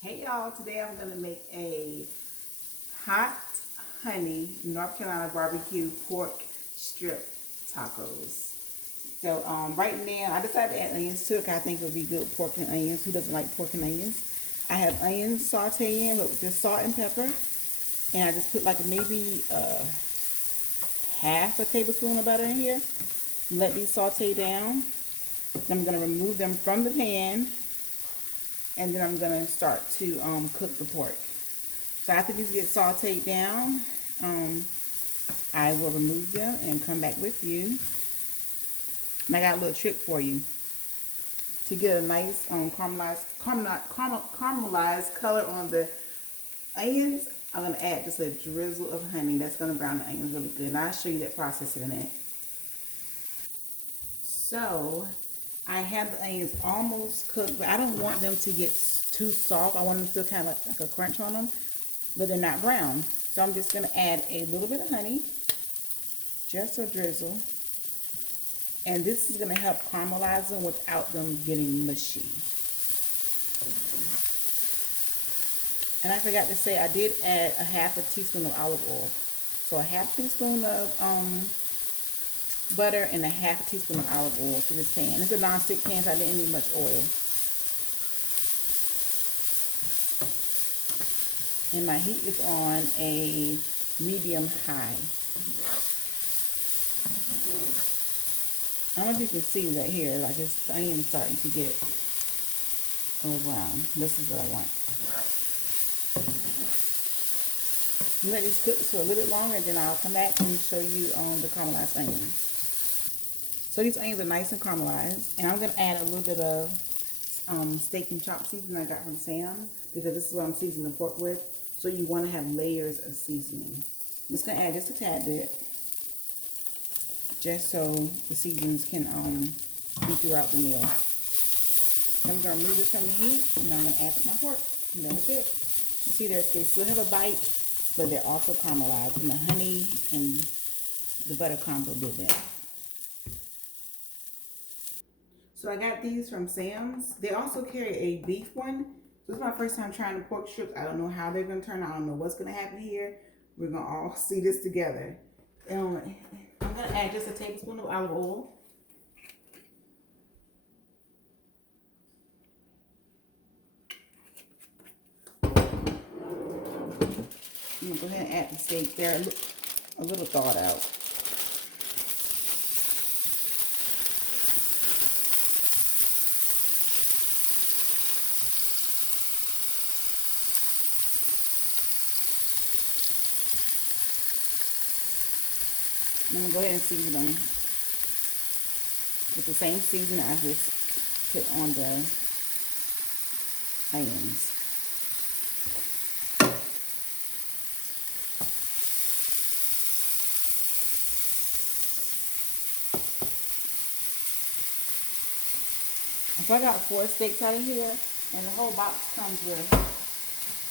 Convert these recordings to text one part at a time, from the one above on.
Hey y'all, today I'm gonna make a hot honey North Carolina barbecue pork strip tacos. So right now I decided to add onions to it 'cause I think it would be good pork and onions. Who doesn't like pork and onions? I have onions sauteing with just salt and pepper, and I just put like maybe half a tablespoon of butter in here. Let these saute down. Then I'm gonna remove them from the pan, and then I'm gonna start to cook the pork. So after these get sauteed down, um, I will remove them and come back with you. And I got a little trick for you. To get a nice caramelized color on the onions, I'm going to add just a drizzle of honey. That's going to brown the onions really good. And I'll show you that process in a minute. So I have the onions almost cooked, but I don't want them to get too soft. I want them to feel kind of like a crunch on them, but they're not brown. So I'm just going to add a little bit of honey, just a drizzle. And this is going to help caramelize them without them getting mushy. And I forgot to say, I did add a half a teaspoon of olive oil. So a half teaspoon of butter and a half a teaspoon of olive oil to this pan. It's a non-stick pan, so I didn't need much oil. And my heat is on a medium high. I don't know if you can see that here, like it's, the onion is starting to get a little brown. This is what I want. Let these cook for a little bit longer, then I'll come back and show you the caramelized onions. So these onions are nice and caramelized, and I'm going to add a little bit of steak and chop seasoning I got from Sam, because this is what I'm seasoning the pork with. So you want to have layers of seasoning. I'm just going to add just a tad bit, just so the seasonings can be throughout the meal. I'm going to remove this from the heat, and I'm going to add my pork, and that's it. You see, they still have a bite, but they're also caramelized, and the honey and the butter combo did that. So I got these from Sam's. They also carry a beef one. This is my first time trying the pork strips. I don't know how they're going to turn out. I don't know what's going to happen here. We're going to all see this together. I'm going to add just a tablespoon of olive oil. I'm going to go ahead and add the steak there. A little thawed out. I'm going to go ahead and season them with the same seasoning I just put on the onions. So I got 4 steaks out of here, and the whole box comes with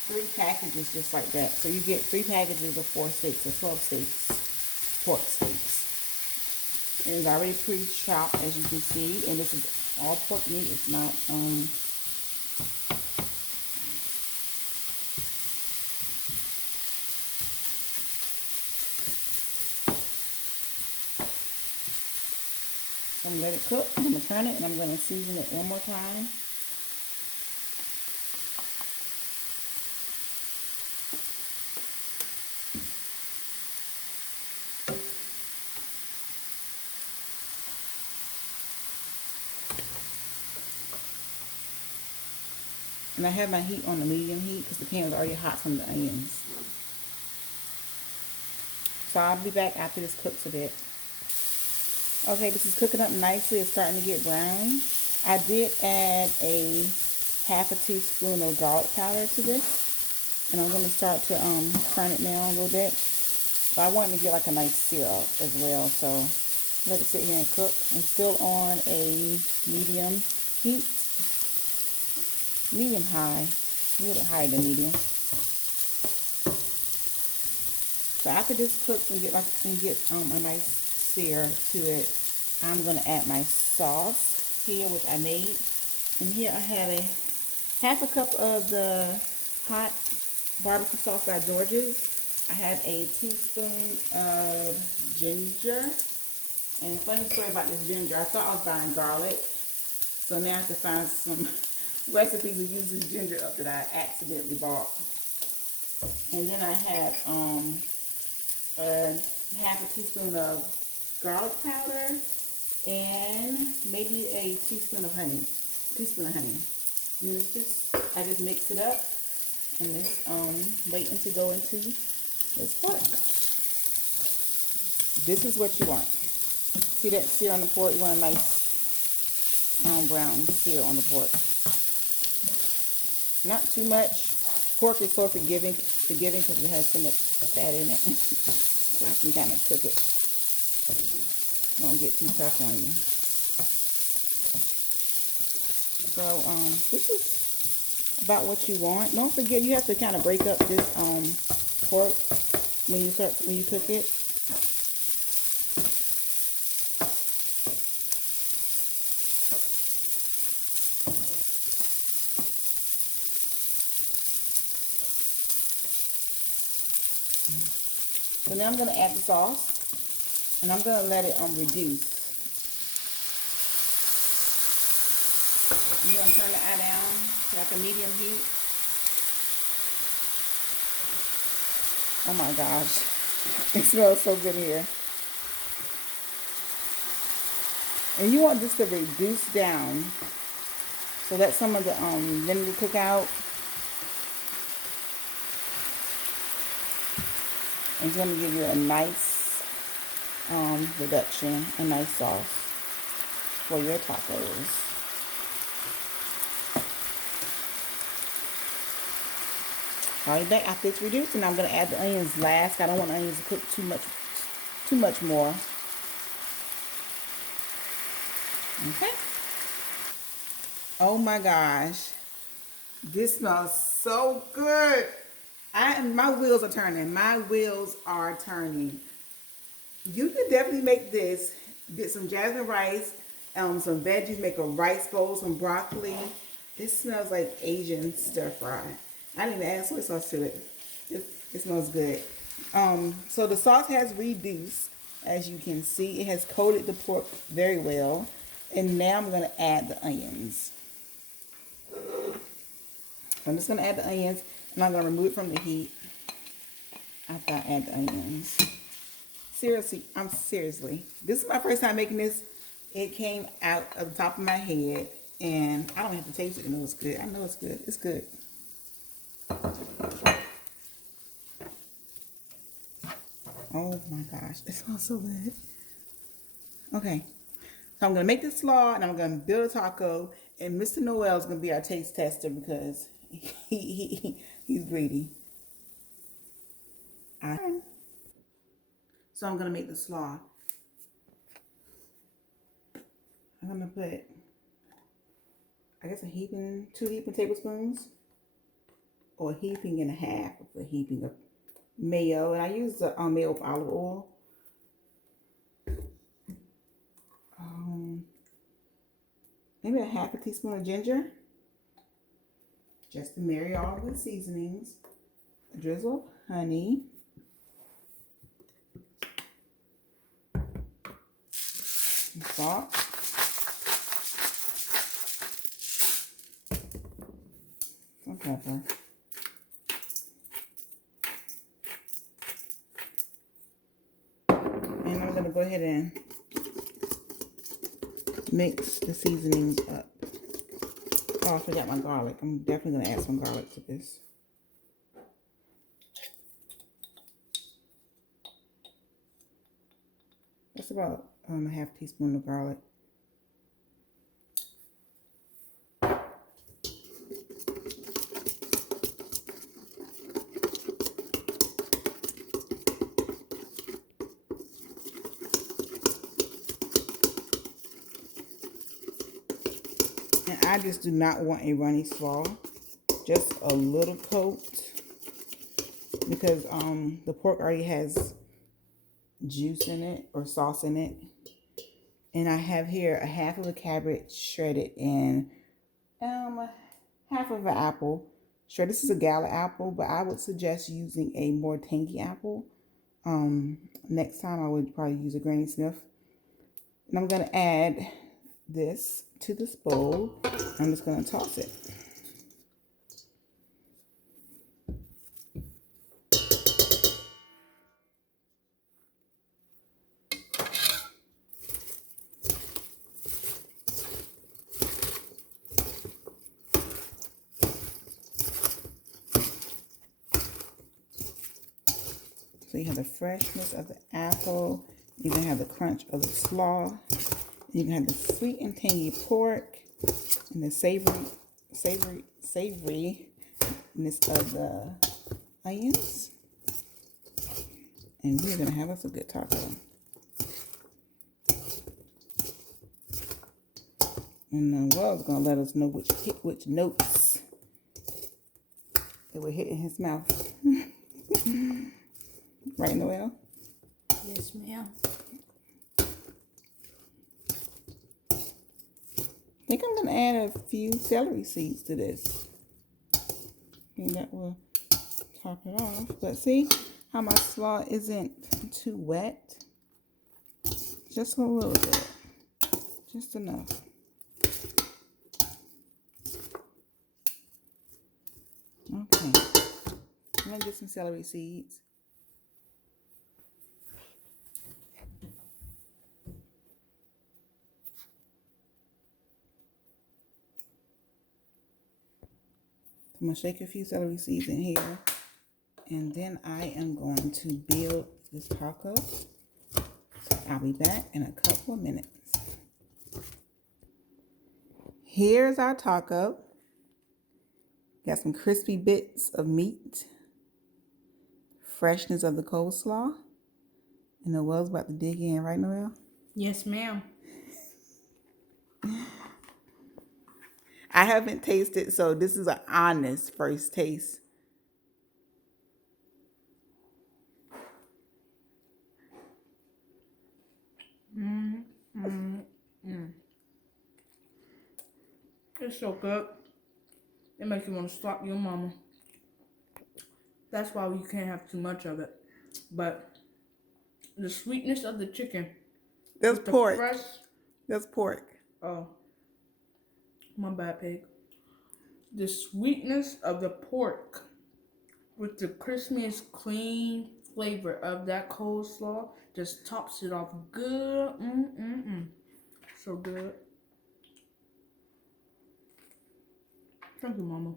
3 packages just like that. So you get 3 packages of 4 steaks, or 12 steaks, pork steaks. It is already pre-chopped, as you can see, and this is all pork meat. It's not so I'm gonna let it cook. I'm gonna turn it, and I'm gonna season it one more time. And I have my heat on the medium heat because the pan is already hot from the onions. So I'll be back after this cooks a bit. Okay, this is cooking up nicely. It's starting to get brown. I did add a half a teaspoon of garlic powder to this. And I'm going to start to turn it down a little bit. But I want it to get like a nice syrup as well. So let it sit here and cook. I'm still on a medium heat. Medium high, a little higher than medium. So after this cooks and get a nice sear to it, I'm gonna add my sauce here, which I made. And here I have Half a cup of the hot barbecue sauce by George's. I have a teaspoon of ginger. And funny story about this ginger, I thought I was buying garlic. So now I have to find some recipes to use this ginger up that I accidentally bought. And then I have a half a teaspoon of garlic powder and maybe a teaspoon of honey. Teaspoon of honey. And it's just, I just mix it up and it's waiting to go into this pork. This is what you want. See that sear on the pork? You want a nice brown sear on the pork. Not too much. Pork is so forgiving because it has so much fat in it. So you can kind of cook it. Won't get too tough on you. So this is about what you want. Don't forget you have to kind of break up this pork when you cook it. So now I'm going to add the sauce, and I'm going to let it reduce. You're going to turn the eye down to like a medium heat. Oh my gosh, it smells so good here. And you want this to reduce down so that some of the vinegar cook out. And it's going to give you a nice reduction, a nice sauce for your tacos. I'll be back after it's reduced, and I'm going to add the onions last. I don't want the onions to cook too much more. Okay. Oh my gosh, this smells so good. My wheels are turning. My wheels are turning. You can definitely make this. Get some jasmine rice, some veggies. Make a rice bowl, some broccoli. This smells like Asian stir fry. I didn't even add soy sauce to it. It smells good. So the sauce has reduced, as you can see. It has coated the pork very well. And now I'm going to add the onions. I'm just going to add the onions. And I'm going to remove it from the heat after I add the onions. Seriously. This is my first time making this. It came out of the top of my head. And I don't have to taste it to know it's good. I know it's good. It's good. Oh my gosh. It smells so good. Okay. So I'm going to make this slaw and I'm going to build a taco. And Mr. Noel is going to be our taste tester because he's greedy. So I'm going to make the slaw. I'm going to put, I guess, 2 heaping tablespoons. Or a heaping and a half of a heaping of mayo. And I use the mayo with olive oil. Maybe a half a teaspoon of ginger. Just to marry all the seasonings. A drizzle of honey. Some salt. Some pepper. And I'm going to go ahead and mix the seasonings up. Oh, I forgot my garlic. I'm definitely going to add some garlic to this. That's about a half teaspoon of garlic. And I just do not want a runny slaw. Just a little coat. Because the pork already has juice in it or sauce in it. And I have here a half of a cabbage shredded and half of an apple. Sure, this is a gala apple, but I would suggest using a more tangy apple. Next time I would probably use a Granny Smith. And I'm gonna add this to this bowl. I'm just gonna toss it. So you have the freshness of the apple, you can have the crunch of the slaw, you can have the sweet and tangy pork, and the savoriness of the onions. And we're gonna have us a good taco. And Will's gonna let us know which notes that were hitting his mouth. Right, Noelle? Yes, ma'am. I think I'm gonna add a few celery seeds to this. And that will top it off. But see how my slaw isn't too wet? Just a little bit. Just enough. Okay. I'm gonna get some celery seeds. I'm going to shake a few celery seeds in here. And then I am going to build this taco. So I'll be back in a couple of minutes. Here's our taco. Got some crispy bits of meat. Freshness of the coleslaw. And Noelle's about to dig in, right, Noelle? Yes, ma'am. I haven't tasted, so this is an honest first taste. It's so good. It makes you want to slap your mama. That's why you can't have too much of it. But the sweetness of the chicken. That's pork. Fresh. That's pork. Oh, my bad, pig. The sweetness of the pork with the crispiest, clean flavor of that coleslaw just tops it off good. So good. Thank you, Mama.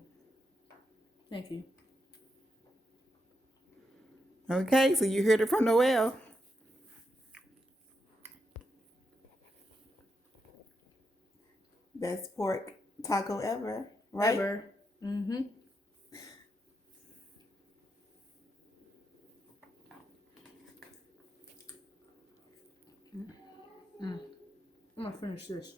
Thank you. Okay, so you heard it from Noelle. Best pork taco ever, right? Ever. Mm-hmm. I'm gonna finish this.